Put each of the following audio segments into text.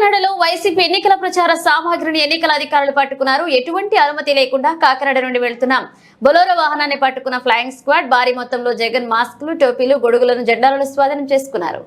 కాకినాడలో వైసీపీ ఎన్నికల ప్రచార సామాగ్రిని ఎన్నికల అధికారులు పట్టుకున్నారు. ఎటువంటి అనుమతి లేకుండా కాకినాడ నుండి వెళ్తున్న బొలెరో వాహనాన్ని పట్టుకున్న ఫ్లయింగ్ స్క్వాడ్ భారీ మొత్తంలో జగన్ మాస్కులు, టోపీలు, గొడుగులను, జెండాలను స్వాధీనం చేసుకున్నారు.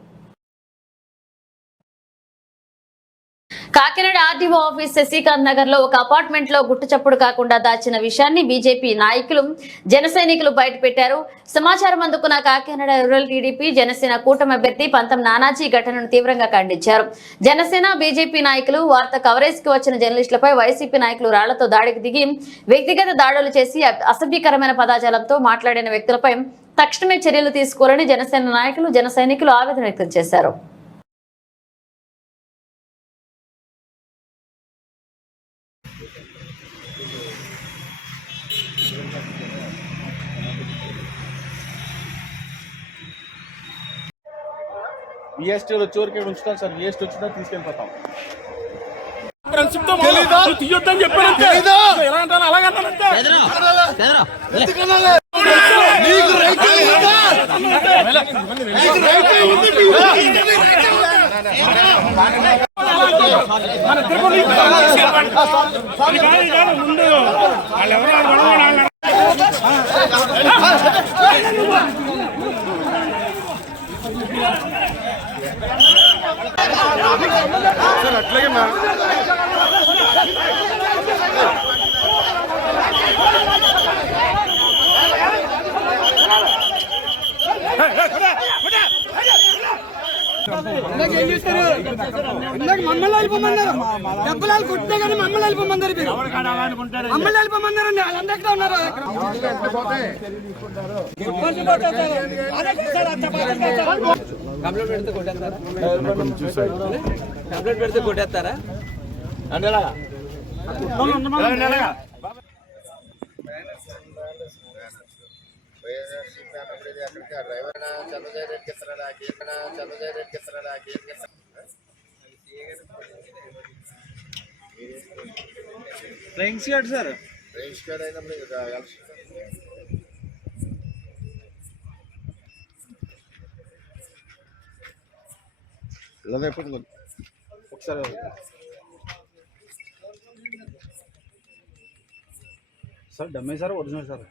కాకినాడ ఆర్డీఓ ఆఫీస్ శశికాంత్ నగర్ లో ఒక అపార్ట్మెంట్ లో గుట్టు చప్పుడు కాకుండా దాచిన విషయాన్ని బీజేపీ నాయకులు, జన సైనికులు బయటపెట్టారు. సమాచారం అందుకున్న కాకినాడ రూరల్ టీడీపీ, జనసేన కూటమి అభ్యర్థి పంతం నానాజీ ఘటనను తీవ్రంగా ఖండించారు. జనసేన, బీజేపీ నాయకులు వార్త కవరేజ్ కి వచ్చిన జర్నలిస్టులపై వైసీపీ నాయకులు రాళ్లతో దాడికి దిగి వ్యక్తిగత దాడులు చేసి అసభ్యకరమైన పదజాలంతో మాట్లాడిన వ్యక్తులపై తక్షణమే చర్యలు తీసుకోవాలని జనసేన నాయకులు, జన సైనికులు ఆవేదన వ్యక్తం చేశారు. విఎస్టీలో చోరుకే ఉంచుతాం సార్. విఎస్టీ వచ్చినా తీసుకెళ్ళిపోతాం. సార్ అట్లాగే మమ్మల్ని వెళ్ళిపోమన్నారు. డబ్బులు కొట్టే కానీ మమ్మల్ని వెళ్ళిపోమన్నారు. మమ్మల్ని వెళ్ళిపోమన్నారండి. వాళ్ళందరికీ ఉన్నారు. కంప్లైంట్ పెడితే కొట్టేస్తారా? కంప్లైంట్ పెడితే కొట్టేస్తారా? Flying squad sir, flying squad అయినప్పుడు ఒకసారి సార్ డమ్మే సార్ ఒరిజినల్ సార్.